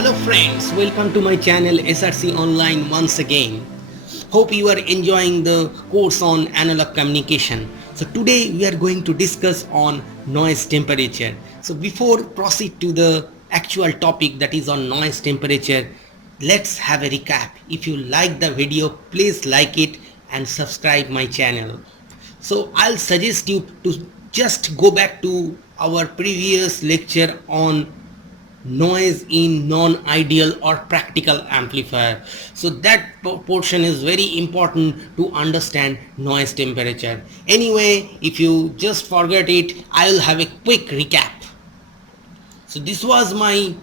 Hello friends, welcome to my channel SRC Online once again. Hope you are enjoying the course on analog communication. So today we are going to discuss on noise temperature. So before proceed to the actual topic, that is on noise temperature, let's have a recap. If you like the video, please like it and subscribe my channel. So I'll suggest you to just go back to our previous lecture on noise in non-ideal or practical amplifier. So that portion is very important to understand noise temperature. Anyway, if you just forget it, I will have a quick recap. So this was my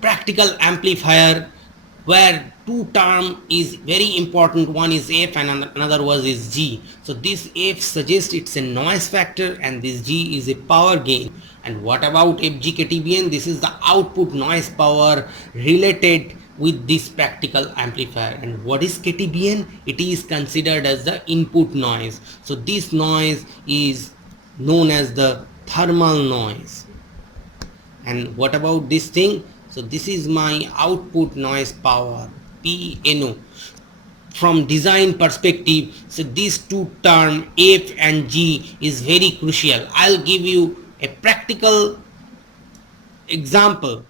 practical amplifier where two term is very important. One is F and another was is G. So this F suggests it's a noise factor and this G is a power gain. And what about FGKTBN? This is the output noise power related with this practical amplifier. And what is KTBN? It is considered as the input noise. So this noise is known as the thermal noise. And what about this thing? So this is my output noise power, PNO. From design perspective, so these two terms F and G is very crucial. I'll give you a practical example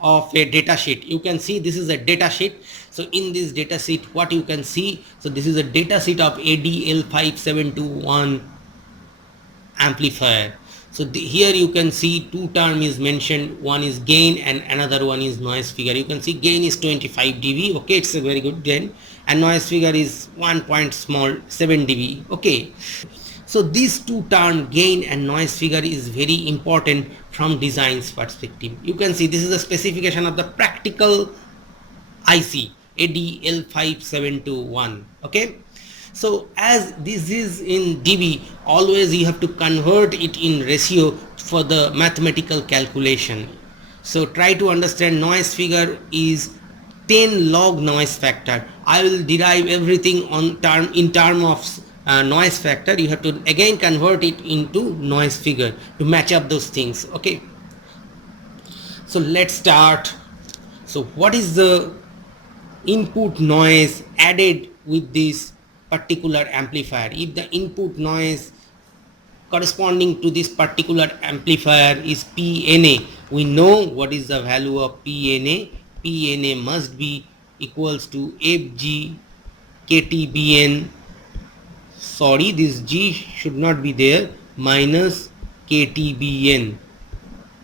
of a data sheet. You can see this is a data sheet. So in this data sheet, what you can see, so this is a data sheet of ADL5721 amplifier. So here you can see two term is mentioned, one is gain and another one is noise figure. You can see gain is 25 dB, okay, it's a very good gain, and noise figure is 1.7 dB, okay. So these two term gain and noise figure is very important from design's perspective. You can see this is a specification of the practical IC ADL5721, okay. So as this is in dB, always you have to convert it in ratio for the mathematical calculation. So try to understand noise figure is 10 log noise factor. I will derive everything on term of noise factor. You have to again convert it into noise figure to match up those things, okay. So let's start. So what is the input noise added with this particular amplifier? If the input noise corresponding to this particular amplifier is PNA, we know what is the value of PNA. PNA must be equals to FGKTBN, sorry, this G should not be there, minus KTBN.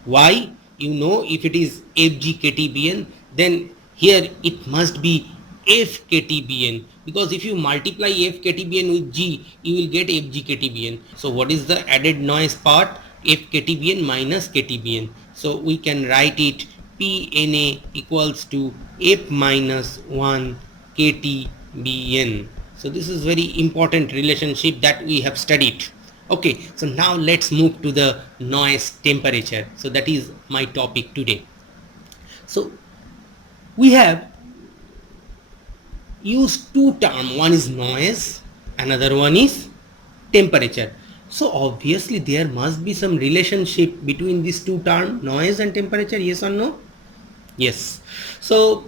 Why? You know, if it is FGKTBN, then here it must be FKTBN, because if you multiply FKTBN with G, you will get FGKTBN. So what is the added noise part? FKTBN minus KTBN. So we can write it PNA equals to F minus 1 KTBN. So this is very important relationship that we have studied. Okay, so now let's move to the noise temperature. So that is my topic today. So we have use two terms, one is noise, another one is temperature. So obviously there must be some relationship between these two terms, noise and temperature, yes or no? Yes. So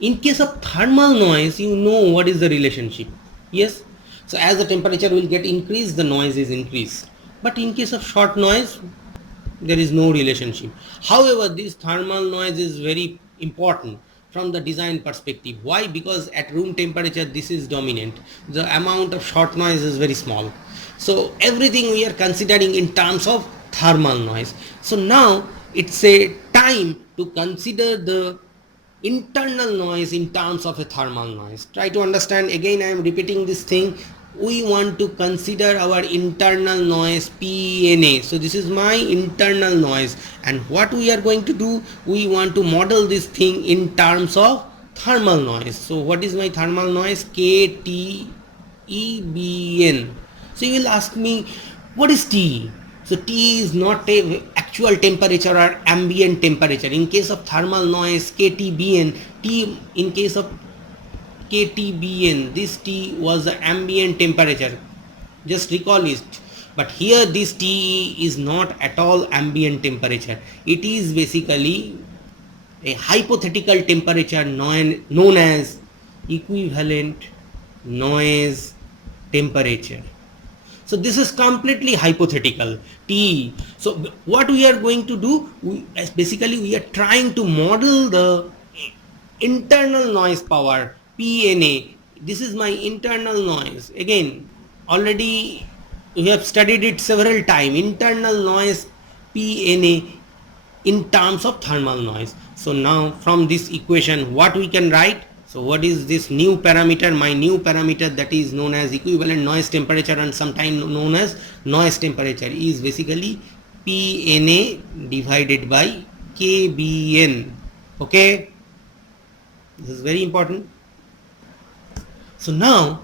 in case of thermal noise, you know what is the relationship, yes. So as the temperature will get increased, the noise is increased. But in case of short noise, there is no relationship. However, this thermal noise is very important from the design perspective. Why? Because at room temperature this is dominant. The amount of short noise is very small. So everything we are considering in terms of thermal noise. So now it's a time to consider the internal noise in terms of a thermal noise. Try to understand, again I am repeating this thing. We want to consider our internal noise PNA. So this is my internal noise, and what we are going to do, we want to model this thing in terms of thermal noise. So what is my thermal noise? KTEBN. So you will ask me, what is T? So T is not a actual temperature or ambient temperature. In case of thermal noise, KTBN, T in case of KTBN, this T was the ambient temperature, just recall it. But here this TE is not at all ambient temperature, it is basically a hypothetical temperature known as equivalent noise temperature. So this is completely hypothetical. T. So what we are going to do, basically we are trying to model the internal noise power PNA. This is my internal noise. Again, already we have studied it several times. Internal noise PNA in terms of thermal noise. So now from this equation, what we can write? So what is this new parameter? My new parameter that is known as equivalent noise temperature and sometimes known as noise temperature is basically PNA divided by KBN. Okay, this is very important. So now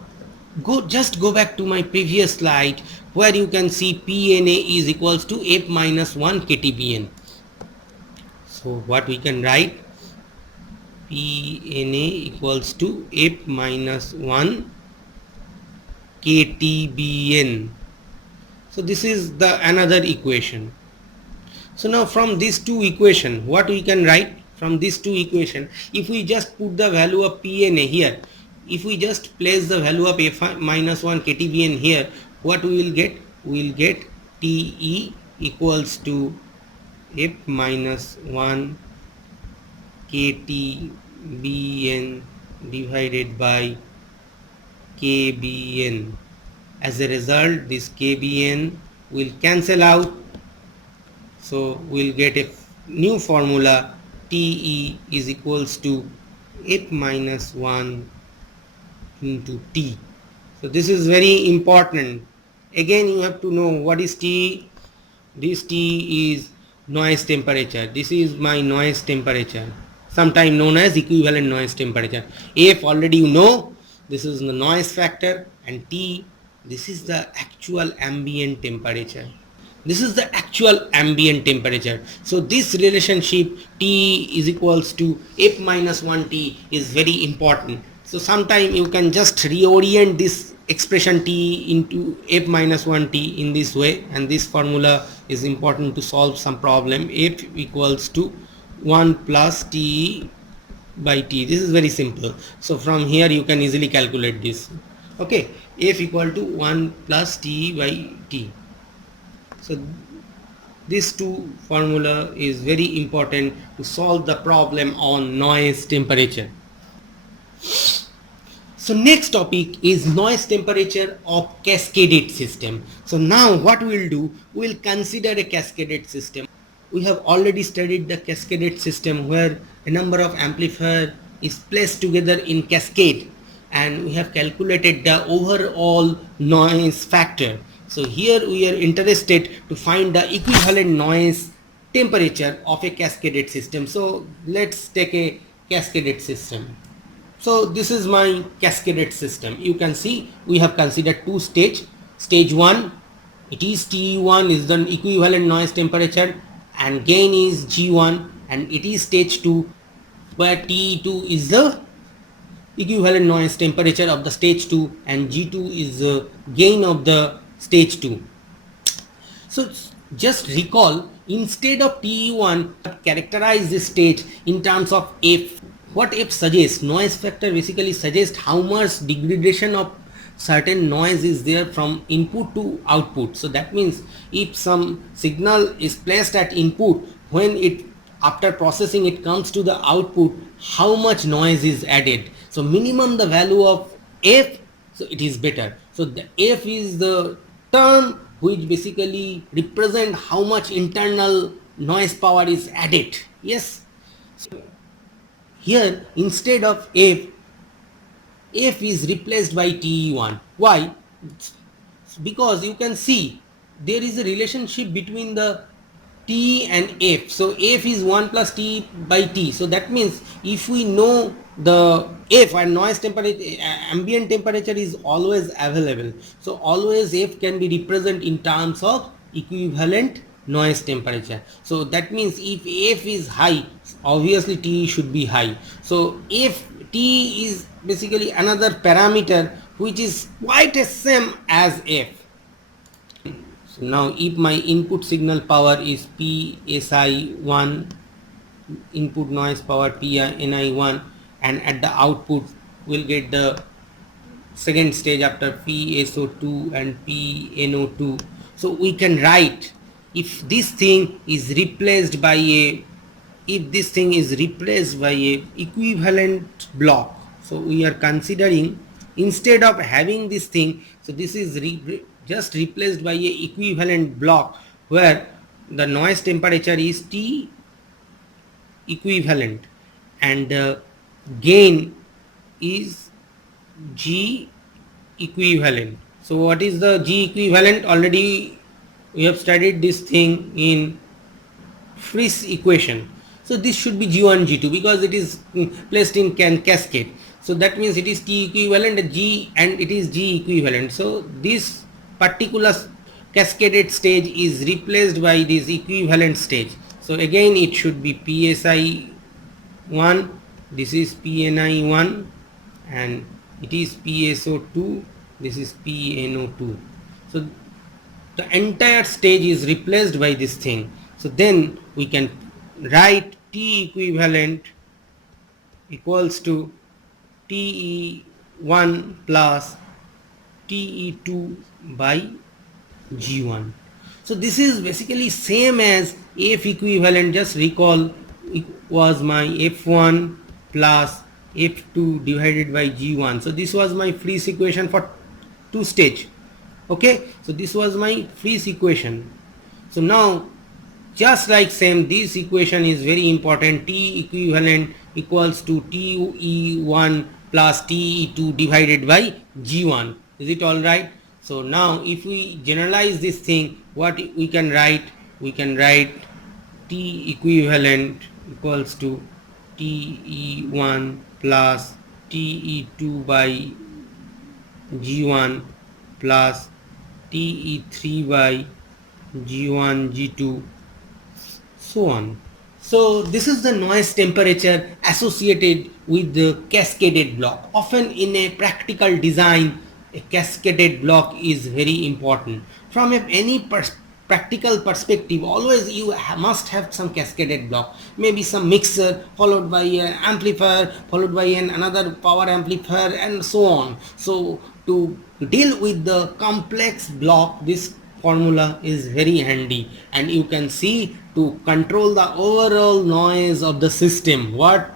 just go back to my previous slide where you can see PNA is equals to F minus 1 KTBN. So what we can write, PNA equals to F minus 1 KTBN. So this is the another equation. So now from these two equation, what we can write from these two equation, if we just put the value of PNA here, if we just place the value of F minus 1 KTBN here, what we will get? We will get TE equals to F minus 1 KTBN divided by KBN. As a result, this KBN will cancel out. So we'll get a new formula, TE is equals to F minus 1 into T. So this is very important. Again, you have to know what is T. This T is noise temperature. This is my noise temperature, sometimes known as equivalent noise temperature. F already you know, this is the noise factor, and T, this is the actual ambient temperature. This is the actual ambient temperature. So this relationship T is equals to F minus 1 T is very important. So sometime you can just reorient this expression T into F minus 1 T in this way, and this formula is important to solve some problem. F equals to 1 plus T by T. This is very simple. So from here you can easily calculate this. Okay, F equal to 1 plus T by T. So this two formula is very important to solve the problem on noise temperature. So next topic is noise temperature of cascaded system. So now what we will do, we will consider a cascaded system. We have already studied the cascaded system where a number of amplifier is placed together in cascade, and we have calculated the overall noise factor. So here we are interested to find the equivalent noise temperature of a cascaded system. So let's take a cascaded system. So this is my cascaded system. You can see we have considered two stage. Stage 1, it is T1 is the equivalent noise temperature and gain is G1, and it is stage 2 where T2 is the equivalent noise temperature of the stage 2 and G2 is the gain of the stage 2. So just recall, instead of T1 characterize this stage in terms of F. What F suggests? Noise factor basically suggests how much degradation of certain noise is there from input to output. So that means if some signal is placed at input, when it after processing it comes to the output, how much noise is added. So minimum the value of F, so it is better. So the F is the term which basically represent how much internal noise power is added. Yes. So here instead of F, F is replaced by T1. Why? Because you can see there is a relationship between the T and F. So F is 1 plus T by T. So that means if we know the F and noise temperature, ambient temperature is always available. So always F can be represented in terms of equivalent noise temperature. So that means if F is high, obviously T should be high. So if T is basically another parameter which is quite the same as F. So now if my input signal power is PSI1 input noise power PNI1, and at the output we'll get the second stage after PSO2 and PNO2. So we can write, if this thing is replaced by a equivalent block. So we are considering, instead of having this thing, so this is just replaced by a equivalent block where the noise temperature is T equivalent and gain is G equivalent. So what is the G equivalent? Already we have studied this thing in Friis equation. So this should be G1 G2 because it is placed in cascade. So that means it is T equivalent G and it is G equivalent. So this particular cascaded stage is replaced by this equivalent stage. So again it should be PSI 1, this is PNI 1, and it is PSO 2, this is PNO 2. So the entire stage is replaced by this thing. So then we can write T equivalent equals to TE1 plus TE2 by G1. So this is basically same as F equivalent. Just recall, it was my F1 plus F2 divided by G1. So this was my Friis equation for two stage. Okay, so this was my Friis equation. So now just like same, this equation is very important. T equivalent equals to TE1 plus TE2 divided by G1. Is it all right? So now if we generalize this thing, what we can write? We can write T equivalent equals to TE1 plus TE2 by G1 plus TE3 by G1 G2, so on. So this is the noise temperature associated with the cascaded block. Often in a practical design, a cascaded block is very important. From any practical perspective, always you must have some cascaded block, maybe some mixer followed by an amplifier followed by another power amplifier and so on. So to deal with the complex block, this formula is very handy, and you can see, to control the overall noise of the system, what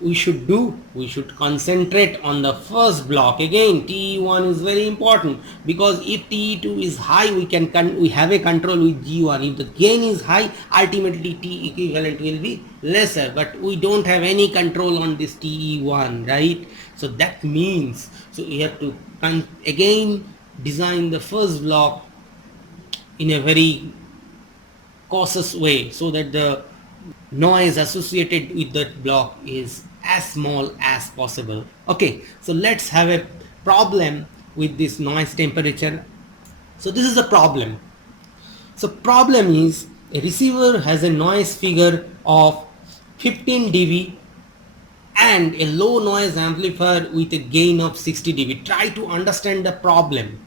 we should do, we should concentrate on the first block. Again, T1 is very important, because if T2 is high, we have a control with G1. If the gain is high, ultimately T equivalent will be lesser, but we don't have any control on this Te1, right? So that means, so we have to again design the first block in a very cautious way, so that the noise associated with that block is as small as possible. Okay, so let's have a problem with this noise temperature. So this is the problem. So problem is, a receiver has a noise figure of 15 dB and a low noise amplifier with a gain of 60 dB. Try to understand the problem.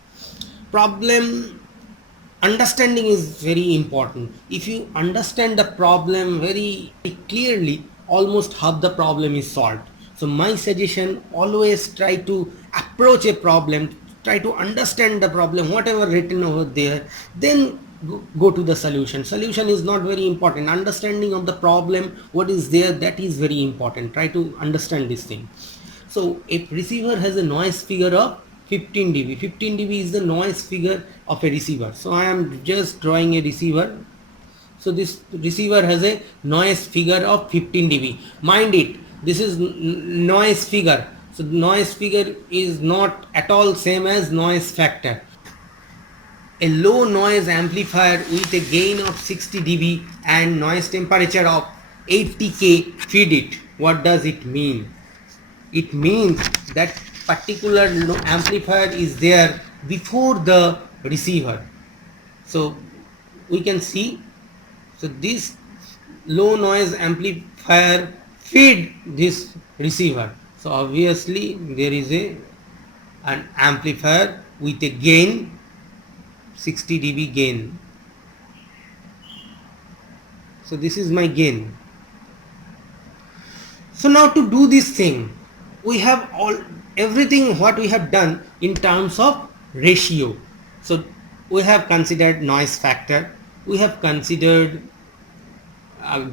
Understanding is very important. If you understand the problem very clearly, almost half the problem is solved. So my suggestion, always try to approach a problem, try to understand the problem, whatever written over there, then go to the solution. Solution is not very important. Understanding of the problem, what is there, that is very important. Try to understand this thing. So if receiver has a noise figure of 15 dB. 15 dB is the noise figure of a receiver. So I am just drawing a receiver. So this receiver has a noise figure of 15 dB. Mind it, this is noise figure. So noise figure is not at all same as noise factor. A low noise amplifier with a gain of 60 dB and noise temperature of 80 K feed it. What does it mean? It means that particular amplifier is there before the receiver. So we can see, so this low noise amplifier feed this receiver. So obviously there is an amplifier with a gain 60 dB gain. So this is my gain. So now to do this thing, we have all everything what we have done in terms of ratio. So we have considered noise factor, we have considered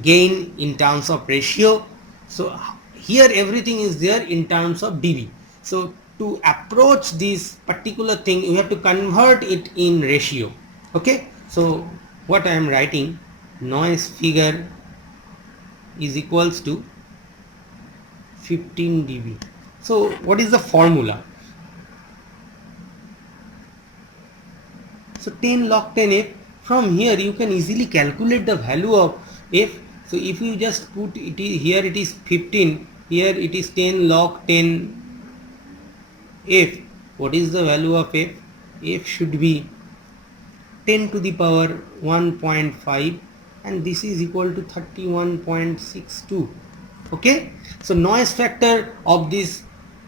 gain in terms of ratio. So here everything is there in terms of dB. So to approach this particular thing, you have to convert it in ratio. Okay, so what I am writing, noise figure is equals to 15 dB. So what is the formula? So 10 log 10 f, from here you can easily calculate the value of f. So if you just put it here, it is 15, here it is 10 log 10 f. What is the value of f? F should be 10 to the power 1.5, and this is equal to 31.62. Okay, so noise factor of this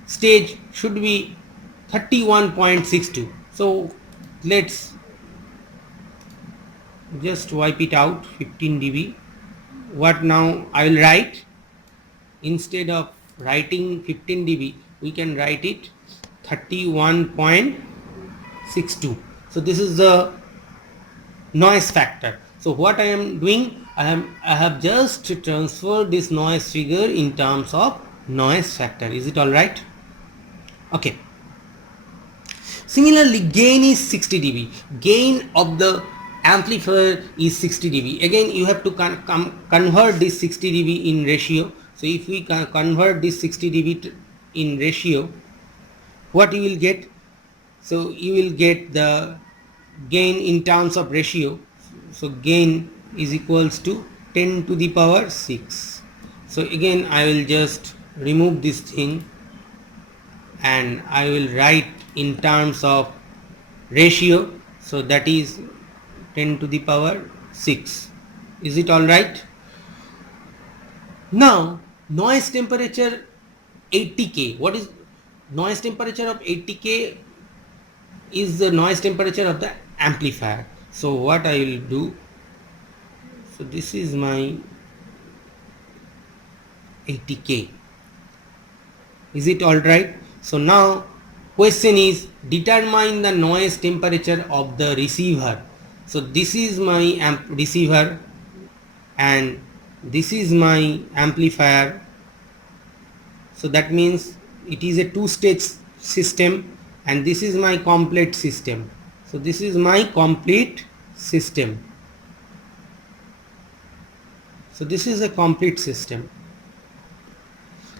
stage should be 31.62. so let's just wipe it out, 15 dB. What now I will write, instead of writing 15 dB, we can write it 31.62. so this is the noise factor. So what I am doing, I have just transferred this noise figure in terms of noise factor. Is it all right? Okay. Similarly, gain is 60 dB. Gain of the amplifier is 60 dB. Again, you have to convert this 60 dB in ratio. So if we convert this 60 dB in ratio, what you will get? So you will get the gain in terms of ratio. So gain is equals to 10 to the power 6. So again I will just remove this thing and I will write in terms of ratio. So that is 10 to the power 6. Is it all right? Now noise temperature 80K. What is noise temperature of 80K? Is the noise temperature of the amplifier. So what I will do, so this is my 80K. Is it all right? So now question is, determine the noise temperature of the receiver. So this is my receiver and this is my amplifier. So that means it is a two-stage system and this is my complete system. So this is my complete system. So this is a complete system.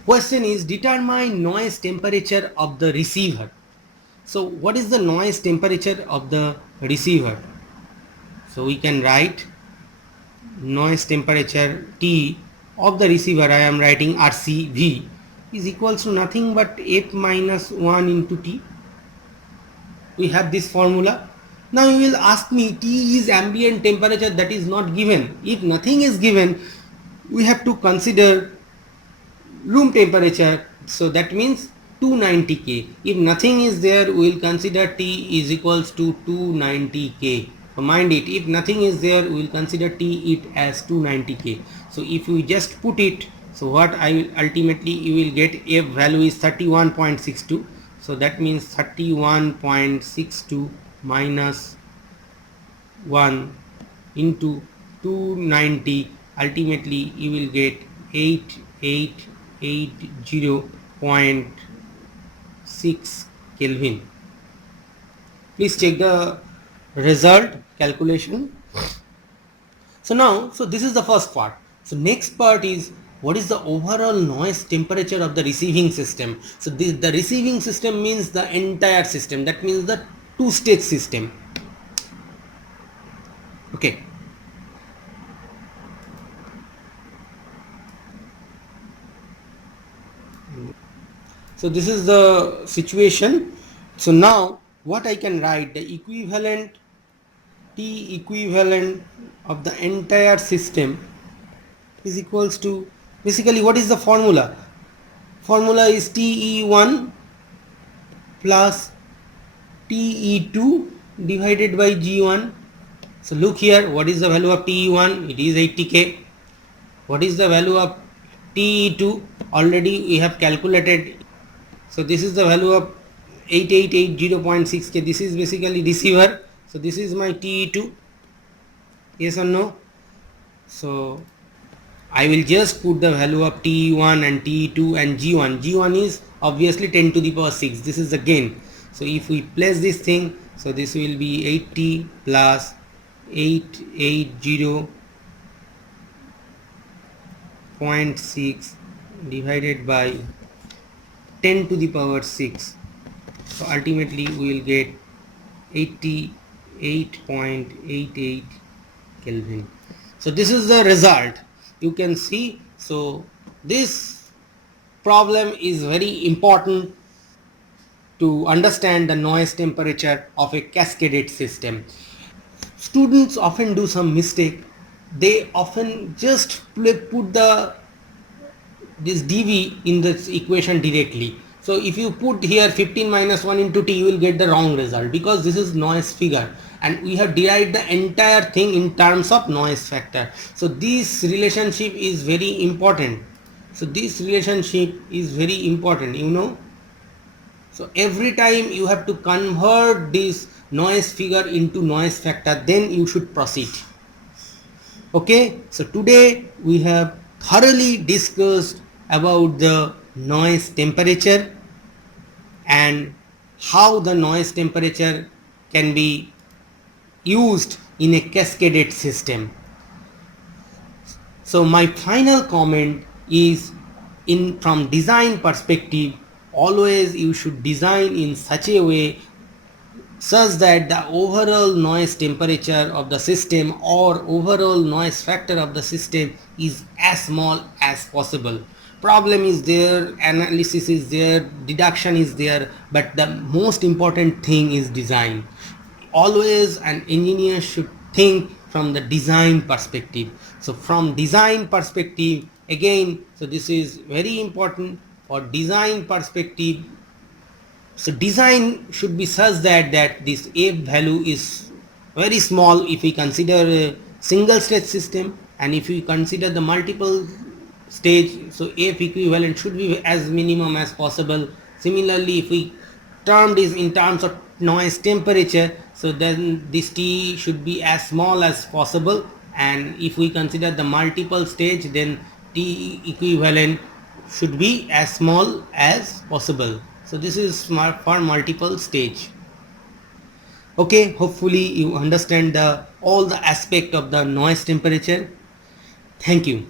Question is, determine noise temperature of the receiver. So what is the noise temperature of the receiver? So we can write noise temperature T of the receiver, I am writing RCV, is equals to nothing but F minus 1 into T. We have this formula. Now you will ask me, T is ambient temperature, that is not given. If nothing is given, we have to consider room temperature. So that means 290 K. If nothing is there, we will consider T is equals to 290 K. So mind it, if nothing is there, we will consider T it as 290 K. So if we just put it, so what I will ultimately, you will get F value is 31.62. So that means 31.62 minus 1 into 290, ultimately you will get 8880.6 Kelvin. Please check the result calculation. So now, so this is the first part. So next part is, what is the overall noise temperature of the receiving system? So the receiving system means the entire system, that means the two-stage system. Okay. So this is the situation. So now what I can write, the equivalent T equivalent of the entire system is equals to, basically what is the formula? Formula is TE1 plus TE2 divided by G1. So look here, what is the value of TE1? It is 80K. What is the value of TE2 already we have calculated. So this is the value of 8880.6K. This is basically receiver. So this is my TE2. Yes or no? So I will just put the value of TE1 and TE2 and G1. G1 is obviously 10 to the power 6. This is the gain. So if we place this thing, so this will be 80 plus 880.6 divided by 10 to the power 6. So ultimately we will get 88.88 Kelvin. So this is the result. You can see. So this problem is very important to understand the noise temperature of a cascaded system. Students often do some mistake. They often just put this dV in this equation directly. So if you put here 15 minus 1 into T, you will get the wrong result, because this is noise figure and we have derived the entire thing in terms of noise factor. So this relationship is very important. So this relationship is very important, you know. So every time you have to convert this noise figure into noise factor, then you should proceed. Okay, so today we have thoroughly discussed about the noise temperature and how the noise temperature can be used in a cascaded system. So my final comment is, in from design perspective, always you should design in such a way such that the overall noise temperature of the system or overall noise factor of the system is as small as possible. Problem is there, analysis is there, deduction is there, but the most important thing is design. Always an engineer should think from the design perspective. So from design perspective, again, so this is very important. For design perspective, so design should be such that this A value is very small if we consider a single stage system, and if we consider the multiple stage, so F equivalent should be as minimum as possible. Similarly, if we term this in terms of noise temperature, so then this T should be as small as possible, and if we consider the multiple stage, then T equivalent should be as small as possible. So this is for multiple stage. Okay, hopefully you understand all the aspect of the noise temperature. Thank you.